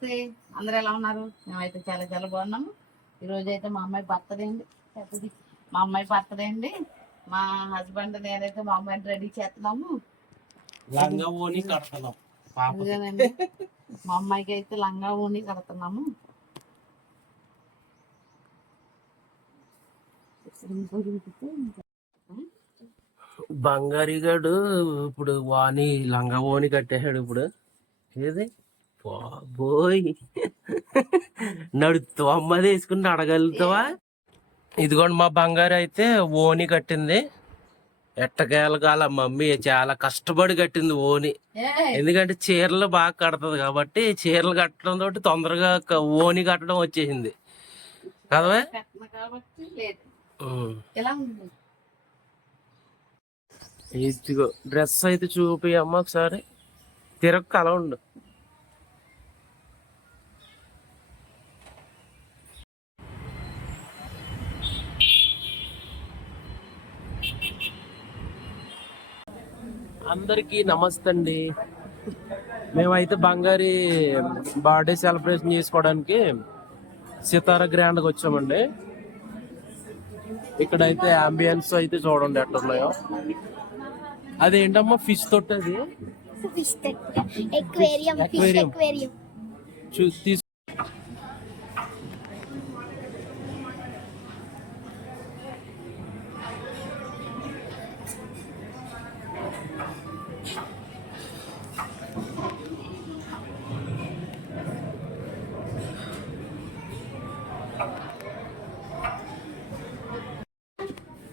నమస్తే, అందరూ ఎలా ఉన్నారు? మేమైతే చాలా చాలా బాగున్నాము. ఈరోజు అయితే మా అమ్మాయి బర్త్డే అండి. మా అమ్మాయి బర్త్డే అండి. మా హస్బెండ్ నేనైతే మా అమ్మాయిని రెడీ చేస్తున్నాము. లంగా ఓని కడుతున్నాం. మా అమ్మాయికి అయితే లంగా ఓని కడుతున్నాము. బంగారి గాడు ఇప్పుడు వాణి లంగా ఓని కట్టేశాడు. ఇప్పుడు ఏది బాబోయ్ నడుస్తావా అమ్మది వేసుకుని అడగలుగుతావా? ఇదిగోండి మా బంగారు అయితే ఓని కట్టింది. ఎట్టకేలగాల మమ్మీ చాలా కష్టపడి కట్టింది ఓని. ఎందుకంటే చీరలు బాగా కడుతుంది కాబట్టి చీరలు కట్టడం తోటి తొందరగా ఓని కట్టడం వచ్చేసింది కదా. ఇదిగో డ్రెస్ అయితే చూపి అమ్మ ఒకసారి. తిరగ అలా ఉండు. అందరికీ నమస్తే అండి. మేమైతే బంగారి బర్త్డే సెలబ్రేషన్ చేసుకోవడానికి సితారా గ్రాండ్కి వచ్చామండి. ఇక్కడైతే అంబియన్స్ అయితే చూడండి ఎట్టున్నాయో. అదేంటమ్మా ఫిష్ తొట్టి? అది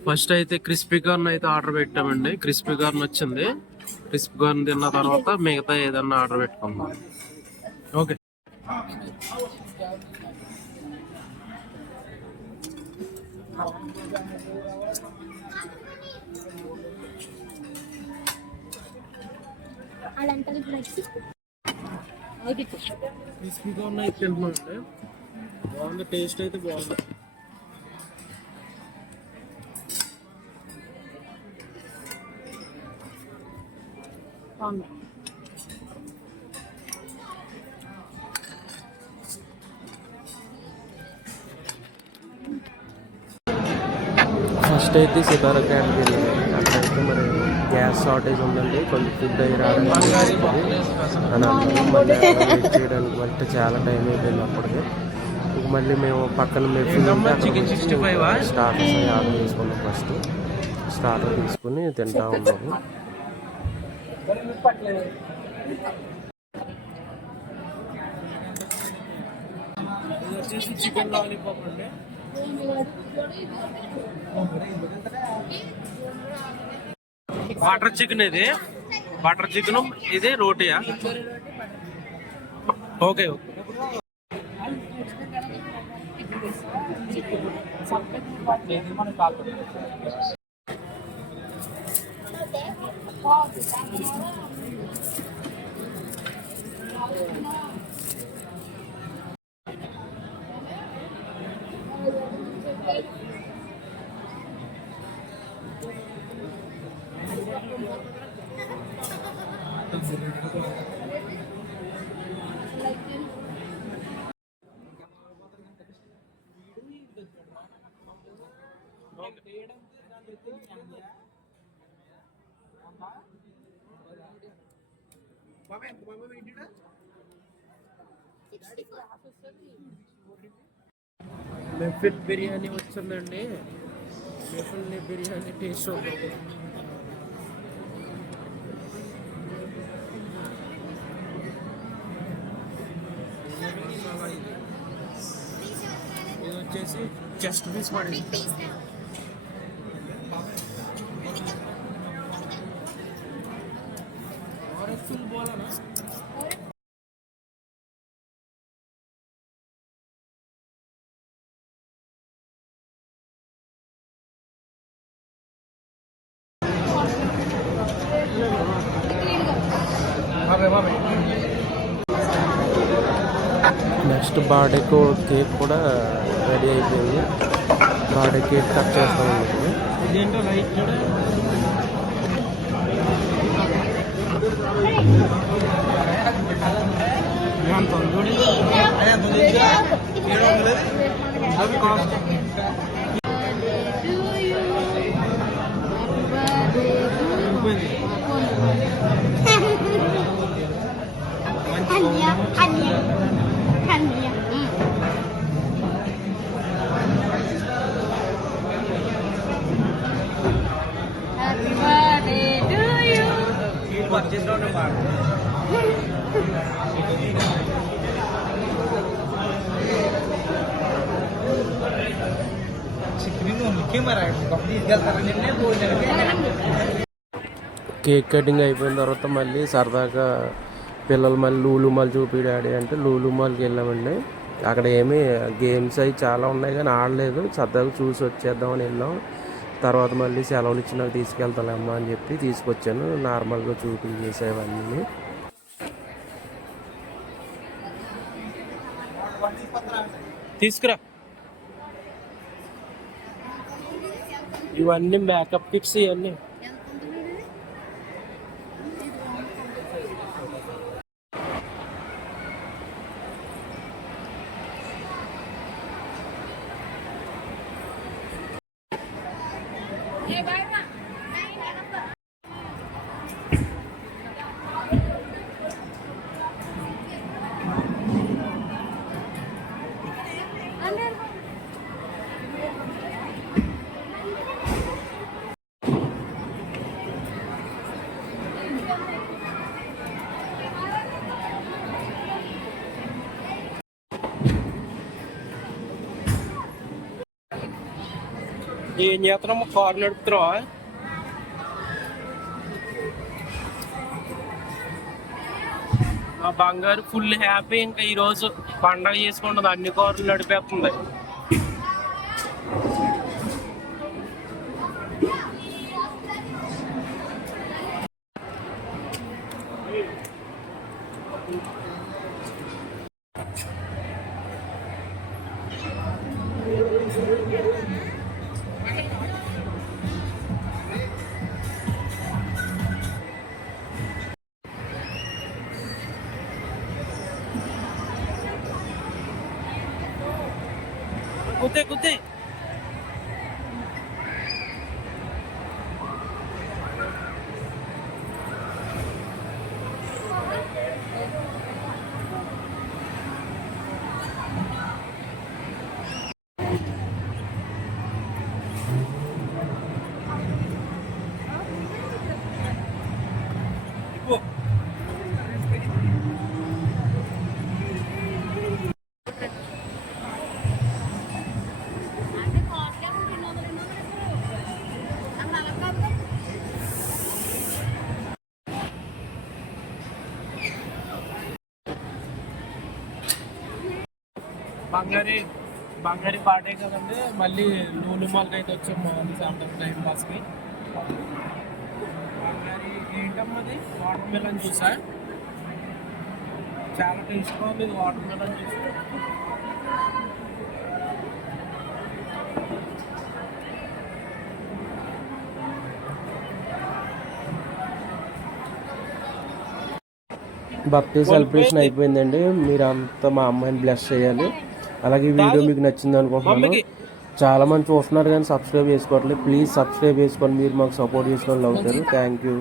ఫస్ట్ అయితే క్రిస్పీ కార్న్ అయితే ఆర్డర్ పెట్టామండి. క్రిస్పీ కార్న్ వచ్చింది. క్రిస్పీ కార్న్ తిన్న తర్వాత మిగతా ఏదన్నా ఆర్డర్ పెట్టుకుందాం. ఓకే. క్రిస్పీ కార్న్ అయితే తింటున్నామండి. బాగుంది, టేస్ట్ అయితే బాగుంది. ఫస్ట్ అయితే సితారా క్యాండ్కి వెళ్ళాము. అక్కడైతే మరి గ్యాస్ షార్టేజ్ ఉందండి, కొంచెం ఫుడ్ అయ్యి రావడానికి అని అన్నాము. మళ్ళీ వెయిట్ చేయడానికి మళ్ళీ చాలా టైం అయిపోయింది అప్పటికి. మళ్ళీ మేము పక్కన స్టార్టర్స్ ఆర్డర్ చేసుకున్నాం. ఫస్ట్ స్టార్టర్ తీసుకుని తింటా ఉన్నాము. ఇది వచ్చేసి చికెన్ లాలీపాప్ అండి. బటర్ చికెన్, ఇది బటర్ చికెన్, ఇది రోటీయా? Okay okay. మెఫిల్ బిర్యానీ వచ్చిందండి. మెఫిల్ బిర్యానీ టేస్ట్ ఉంటుంది. ఇది వచ్చేసి చెస్ట్ పీస్ పడింది. ఫుల్ బోలనా? నెక్స్ట్ బర్త్డే కేక్ కూడా రెడీ అయిపోయింది. బర్త్డే కేక్ కట్ చేస్తామండి. ఇదేంటో లైట్ కేక్ కటింగ్ అయిపోయిన తర్వాత మళ్ళీ సరదాగా పిల్లలు మళ్ళీ లూలు మాల్ చూపి డాడీ అంటే లూలు మాల్కి వెళ్ళామండి. అక్కడ ఏమి గేమ్స్ అవి చాలా ఉన్నాయి కానీ ఆడలేదు, సరదాగా చూసి వచ్చేద్దామని వెళ్ళాం. తర్వాత మళ్ళీ సెలవులు ఇచ్చినాక తీసుకెళ్తానమ్మా అని చెప్పి తీసుకొచ్చాను. నార్మల్గా చూపి చేసేవన్నీ. తీసుకురా, ఇవన్నీ మేకప్ కిట్స్ ఇవన్నీ. ఏం చేస్తున్నాము, కారు నడుపుతున్నావా? మా బంగారు ఫుల్ హ్యాపీ. ఇంకా ఈరోజు పండగ చేసుకుంటుంది, అన్ని కార్లు నడిపేస్తుంది. కుతే కుతే బంగారి పాటే కదండి. మళ్ళీ లూలు మాల్కి అయితే వచ్చాం మార్నింగ్ సాయంత్రం టైం పాస్కి. బంగారి ఏంటమ్మది వాటర్ మిలన్ జ్యూసా? చాలా టేస్ట్గా ఉంది ఇది water melon juice. Birthday celebration అయిపోయిందండి. మీరు అంతా మా అమ్మాయిని బ్లెస్ చేయాలి. అలాగే వీడియో మీకు నచ్చింది అనుకుంటున్నాను. చాలా మంది చూస్తున్నారు కానీ సబ్స్క్రైబ్ చేసుకోవట్లేదు. ప్లీజ్ సబ్స్క్రైబ్ చేసుకొని మీరు మాకు సపోర్ట్ చేసుకోవాలి అవుతారు. Thank you.